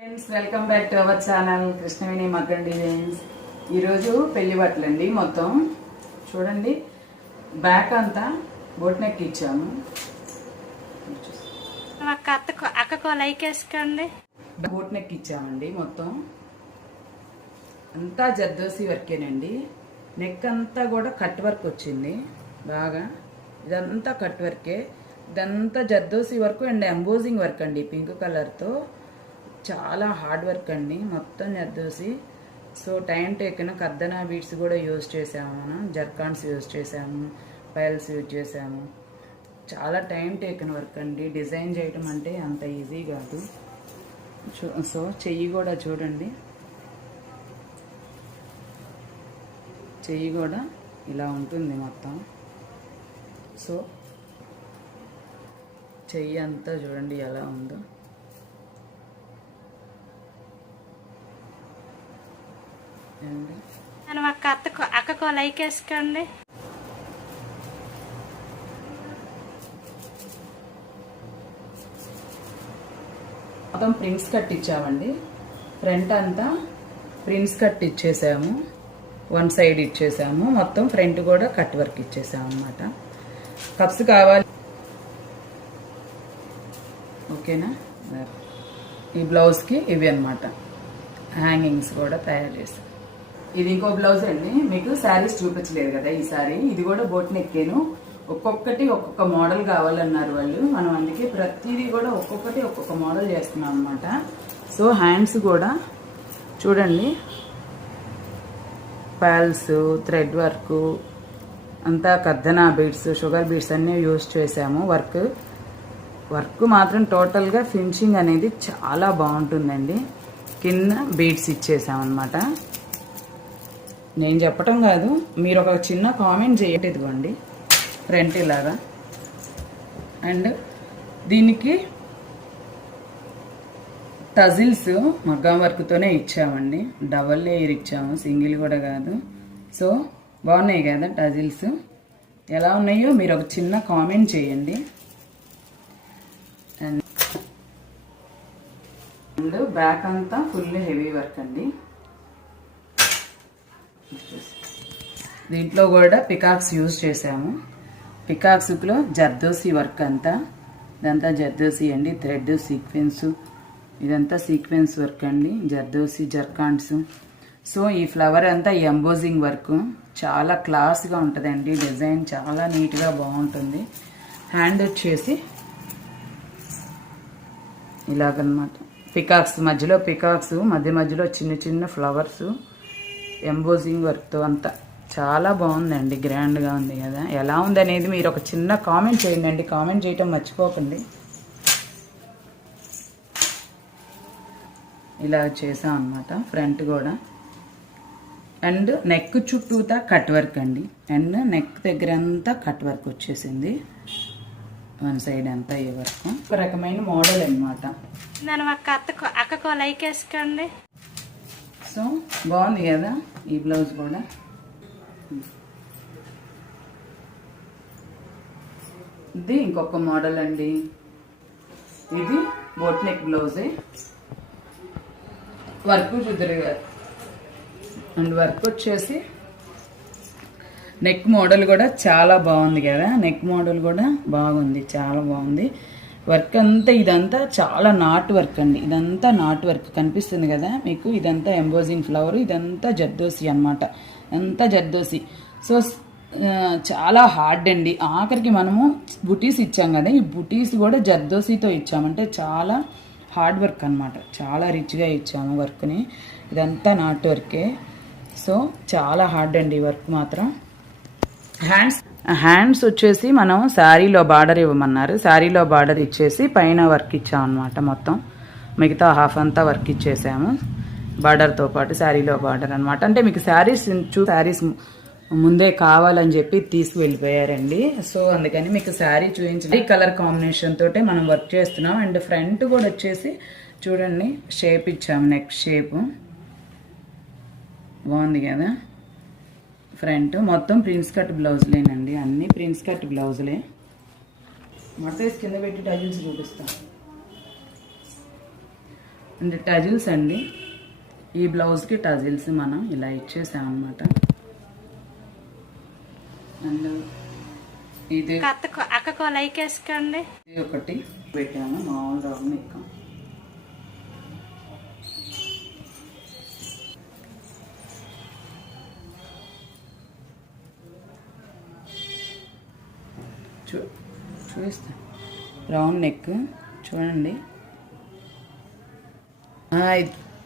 Friends welcome back to our channel Krishnaveni మగ్గం designs. ఈరోజు పెళ్లి బట్టలండి. మొత్తం చూడండి, బ్యాక్ అంతా బోట్ నెక్ ఇచ్చాము. అక్కకో లైక్ వేసుకోండి. బోట్ నెక్ ఇచ్చామండి. మొత్తం అంతా జర్దోసి వర్కేనండి. నెక్ అంతా కూడా కట్ వర్క్ వచ్చింది బాగా. ఇదంతా కట్ వర్కే, ఇదంతా zardozi work and embossing work అండి. పింక్ కలర్తో చాలా హార్డ్ వర్క్ అండి. మొత్తం జర్దోసి. సో టైం టేకిన కర్దనా బీడ్స్ కూడా యూజ్ చేసాము, మనం జర్కాన్స్ యూజ్ చేసాము, పైల్స్ యూజ్ చేసాము. చాలా టైం టేకిన వర్క్ అండి. డిజైన్ చేయడం అంటే అంత ఈజీ కాదు. సో చెయ్యి కూడా చూడండి, చెయ్యి కూడా ఇలా ఉంటుంది మొత్తం. సో చెయ్యి అంతా చూడండి ఎలా ఉందో. అక్కకో లైక్ వేసుకోండి. మొత్తం ప్రిన్స్ కట్ ఇచ్చామండి. ఫ్రంట్ అంతా ప్రిన్స్ కట్ ఇచ్చేసాము, వన్ సైడ్ ఇచ్చేసాము. మొత్తం ఫ్రంట్ కూడా కట్ వర్క్ ఇచ్చేసాము అన్నమాట. కప్స్ కావాలి, ఓకేనా. ఈ బ్లౌజ్కి ఇవి అన్నమాట హ్యాంగింగ్స్ కూడా తయారు చేసాం. ఇది ఇంకో బ్లౌజ్ అండి. మీకు శారీస్ చూపించలేదు కదా ఈసారి. ఇది కూడా బోట్ నెక్కేను. ఒక్కొక్కటి ఒక్కొక్క మోడల్ కావాలన్నారు వాళ్ళు. మనం అందుకే ప్రతిదీ కూడా ఒక్కొక్కటి ఒక్కొక్క మోడల్ చేస్తున్నాం అనమాట. సో హ్యాండ్స్ కూడా చూడండి, పర్ల్స్, థ్రెడ్ వర్క్ అంతా, కర్దనా బీడ్స్, షుగర్ బీడ్స్ అన్నీ యూజ్ చేసాము. వర్క్ మాత్రం టోటల్గా ఫినిషింగ్ అనేది చాలా బాగుంటుందండి. కింద బీడ్స్ ఇచ్చేసామన్నమాట. నేను చెప్పటం కాదు, మీరు ఒక చిన్న కామెంట్ చేయండి. ఇదిగోండి ఫ్రంట్ ఇలాగా. అండ్ దీనికి టజిల్స్ మగ్గం వర్క్తోనే ఇచ్చామండి. డబల్ లేయర్ ఇచ్చాము, సింగిల్ కూడా కాదు. సో బాగున్నాయి కదా టజిల్స్. ఎలా ఉన్నాయో మీరు ఒక చిన్న కామెంట్ చేయండి. అండ్ బ్యాక్ అంతా ఫుల్ హెవీ వర్క్ అండి. దీంట్లో కూడా పికాక్స్ యూజ్ చేసాము. పికాక్స్లో జర్దోసి వర్క్ అంతా, ఇదంతా జర్దోసి అండి. థ్రెడ్ సీక్వెన్స్, ఇదంతా సీక్వెన్స్ వర్క్ అండి. జర్దోసి జర్కాన్స్. సో ఈ ఫ్లవర్ అంతా ఎంబోజింగ్ వర్క్. చాలా క్లాస్గా ఉంటుందండి. డిజైన్ చాలా నీట్గా బాగుంటుంది. హ్యాండ్ వచ్చేసి ఇలాగనమాట. పికాక్స్ మధ్యలో, పికాక్స్ మధ్యలో చిన్న చిన్న ఫ్లవర్స్ ఎంబోజింగ్ వర్క్తో అంతా చాలా బాగుందండి. గ్రాండ్గా ఉంది కదా. ఎలా ఉంది అనేది మీరు ఒక చిన్న కామెంట్ చేయండి. కామెంట్ చేయటం మర్చిపోకండి. ఇలా చేసాం అన్నమాట ఫ్రంట్ కూడా. అండ్ నెక్ చుట్టూతా కట్ వర్క్ అండి. అండ్ నెక్ దగ్గర అంతా కట్ వర్క్ వచ్చేసింది. వన్ సైడ్ అంతా ఈ వర్క్. ఒక రకమైన మోడల్ అనమాట. అక్కకో లైక్ వేసుకోండి. సో బాగుంది కదా ఈ బ్లౌజ్ కూడా. ఇది ఇంకొక మోడల్ అండి. ఇది బోట్ నెక్ బ్లౌజే. వర్క్ చూద్దరు కదా. అండ్ వర్క్ వచ్చేసి నెక్ మోడల్ కూడా చాలా బాగుంది కదా. నెక్ మోడల్ కూడా బాగుంది, చాలా బాగుంది. వర్క్ అంతా ఇదంతా చాలా నాట్ వర్క్ అండి. ఇదంతా నాట్ వర్క్ కనిపిస్తుంది కదా మీకు. ఇదంతా ఎంబోజింగ్ ఫ్లవర్, ఇదంతా జర్దోసి అనమాట. అంతా జర్దోసి. సో చాలా హార్డ్ అండి. ఆఖరికి మనము బుటీస్ ఇచ్చాం కదా, ఈ బుటీస్ కూడా జర్దోసితో ఇచ్చామంటే చాలా హార్డ్ వర్క్ అనమాట. చాలా రిచ్గా ఇచ్చాము వర్క్ని. ఇదంతా నాట్ వర్కే. సో చాలా హార్డ్ అండి ఈ వర్క్ మాత్రం. హ్యాండ్స్ వచ్చేసి మనం శారీలో బార్డర్ ఇవ్వమన్నారు. శారీలో బార్డర్ ఇచ్చేసి పైన వర్క్ ఇచ్చామన్నమాట. మొత్తం మిగతా హాఫ్ అంతా వర్క్ ఇచ్చేసాము బార్డర్తో పాటు. శారీలో బార్డర్ అనమాట. అంటే మీకు శారీస్ ముందే కావాలని చెప్పి తీసుకువెళ్ళిపోయారండి. సో అందుకని మీకు శారీ చూపించండి. కలర్ కాంబినేషన్ తోటే మనం వర్క్ చేస్తున్నాం. అండ్ ఫ్రంట్ కూడా వచ్చేసి చూడండి షేప్ ఇచ్చాము. నెక్ షేప్ బాగుంది కదా. ఫ్రంట్ మొత్తం ప్రిన్స్ కట్ బ్లౌజులేనండి. అన్ని ప్రిన్స్ కట్ బ్లౌజులే. మొత్తం కింద పెట్టి టజిల్స్ చూపిస్తాను. అండ్ టజిల్స్ అండి, ఈ బ్లౌజ్కి టజిల్స్ మనం ఇలా ఇచ్చేసామన్నమాట. అండ్ ఇది అక్కకో లైక్ వేసుకోండి. ఇది ఒకటి పెట్టాము మామూలు రౌండ్ నెక్. చూపిస్తా, రౌండ్ నెక్ చూడండి.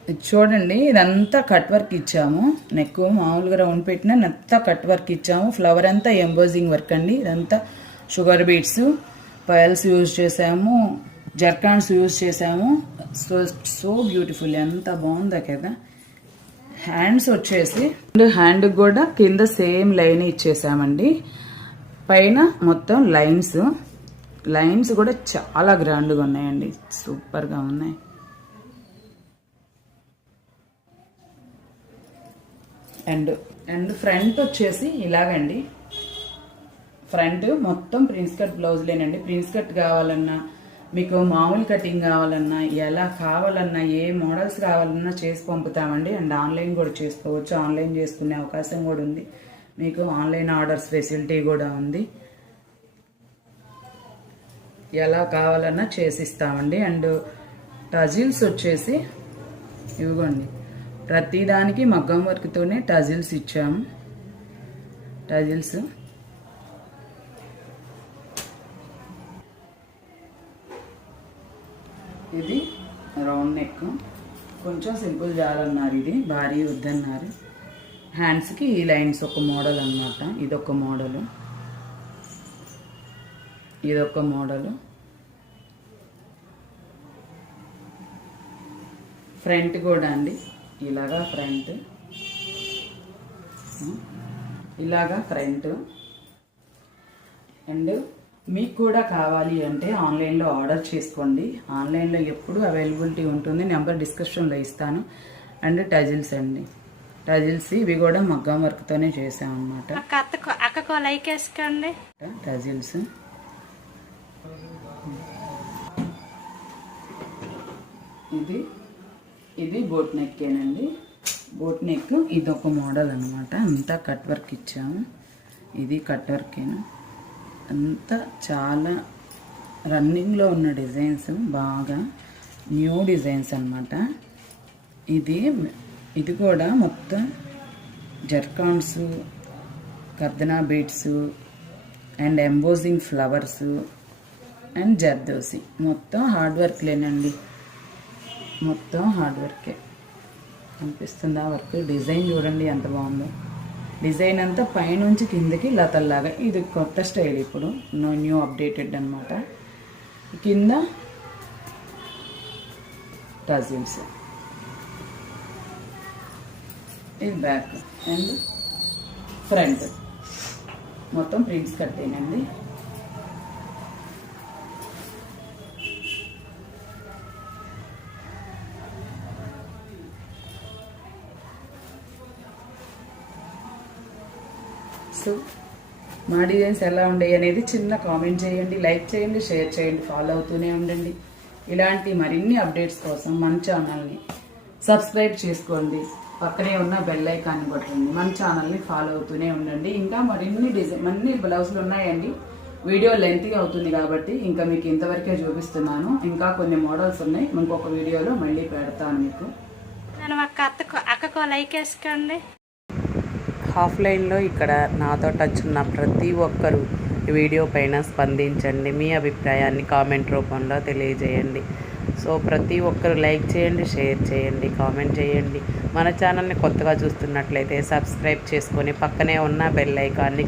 ఇది చూడండి, ఇదంతా కట్ వర్క్ ఇచ్చాము. నెక్ మామూలుగా రౌండ్ పెట్టినా అంతా కట్ వర్క్ ఇచ్చాము. ఫ్లవర్ అంతా ఎంబోజింగ్ వర్క్ అండి. ఇదంతా షుగర్ బీట్స్, పయల్స్ యూజ్ చేసాము, జర్కాన్స్ యూజ్ చేసాము. సో బ్యూటిఫుల్, ఎంత బాగుందా కదా. హ్యాండ్స్ వచ్చేసి హ్యాండ్ కూడా కింద సేమ్ లైన్ ఇచ్చేసామండి. పైన మొత్తం లైన్స్ కూడా చాలా గ్రాండ్గా ఉన్నాయండి, సూపర్గా ఉన్నాయి. అండ్ ఫ్రంట్ వచ్చేసి ఇలాగండి. ఫ్రంట్ మొత్తం ప్రిన్స్ కట్ బ్లౌజ్లేనండి. ప్రిన్స్ కట్ కావాలన్నా, మీకు మామూలు కటింగ్ కావాలన్నా, ఎలా కావాలన్నా, ఏ మోడల్స్ కావాలన్నా చేసి పంపుతామండి. అండ్ ఆన్లైన్ కూడా చేసుకోవచ్చు, ఆన్లైన్ చేసుకునే అవకాశం కూడా ఉంది. మీకు ఆన్లైన్ ఆర్డర్స్ ఫెసిలిటీ కూడా ఉంది. ఎలా కావాలన్నా చేసిస్తామండి. అండ్ టజిల్స్ వచ్చేసి ఇవ్వండి, ప్రతిదానికి మగ్గం వర్క్తోనే టజిల్స్ ఇచ్చాము. టజిల్స్ ఇది రౌండ్ నెక్, కొంచెం సింపుల్ జాలన్నారు, ఇది భారీ వద్దన్నారు. హ్యాండ్స్కి ఈ లైన్స్ ఒక మోడల్ అన్నమాట. ఇదొక మోడలు, ఇదొక మోడలు. ఫ్రంట్ కూడా అండి ఇలాగా, ఫ్రంట్. అండ్ మీకు కూడా కావాలి అంటే ఆన్లైన్లో ఆర్డర్ చేసుకోండి. ఆన్లైన్లో ఎప్పుడు అవైలబిలిటీ ఉంటుంది, నెంబర్ డిస్క్రిప్షన్లో ఇస్తాను. అండ్ టజిల్స్ అండి, టజిల్స్ ఇవి కూడా మగ్గం వర్క్తోనే చేసామన్నమాట. అక్కకో లైక్ వేసుకోండి. టజిల్స్ ఇది బోట్ నెక్కేనండి. బోట్ నెక్ ఇదొక మోడల్ అనమాట. అంతా కట్ వర్క్ ఇచ్చాము. ఇది కట్ వర్కేను. అంతా చాలా రన్నింగ్లో ఉన్న డిజైన్స్, బాగా న్యూ డిజైన్స్ అన్నమాట. ఇది కూడా మొత్తం జర్కాన్స్, కర్దనా beads and embossing flowers and zardozi, మొత్తం హార్డ్ వర్క్లేనండి. మొత్తం హార్డ్ వర్కే అనిపిస్తుంది. ఆ వర్క్ డిజైన్ చూడండి ఎంత బాగుందో. డిజైన్ అంతా పైనుంచి కిందకి లతల్లాగా. ఇది కొత్త స్టైల్, ఇప్పుడు న్యూ అప్డేటెడ్ అనమాట. కింద టజిల్స్, ఇది బ్యాక్ అండ్ ఫ్రంట్ మొత్తం ప్రింట్స్ కట్టేనండి. సో మా డిజైన్స్ ఎలా ఉండేవి అనేది చిన్న కామెంట్ చేయండి, లైక్ చేయండి, షేర్ చేయండి, ఫాలో అవుతూనే ఉండండి. ఇలాంటి మరిన్ని అప్డేట్స్ కోసం మన ఛానల్ని సబ్స్క్రైబ్ చేసుకోండి. పక్కనే ఉన్న బెల్ ఐకాన్ని కొట్టండి. మన ఛానల్ని ఫాలో అవుతూనే ఉండండి. ఇంకా మరిన్ని బ్లౌజులు ఉన్నాయండి. వీడియో లెంతీగా అవుతుంది కాబట్టి ఇంకా మీకు ఇంతవరకే చూపిస్తున్నాను. ఇంకా కొన్ని మోడల్స్ ఉన్నాయి, ఇంకొక వీడియోలో మళ్ళీ పెడతాను మీకు. అక్కకో లైక్ వేసుకోండి. ఆఫ్లైన్లో ఇక్కడ నాతో టచ్ ఉన్న ప్రతి ఒక్కరూ ఈ వీడియో పైన స్పందించండి. మీ అభిప్రాయాన్ని కామెంట్ రూపంలో తెలియజేయండి. సో ప్రతి ఒక్కరు లైక్ చేయండి, షేర్ చేయండి, కామెంట్ చేయండి. మన ఛానల్ని కొత్తగా చూస్తున్నట్లయితే సబ్స్క్రైబ్ చేసుకొని పక్కనే ఉన్న బెల్ ఐకాన్ని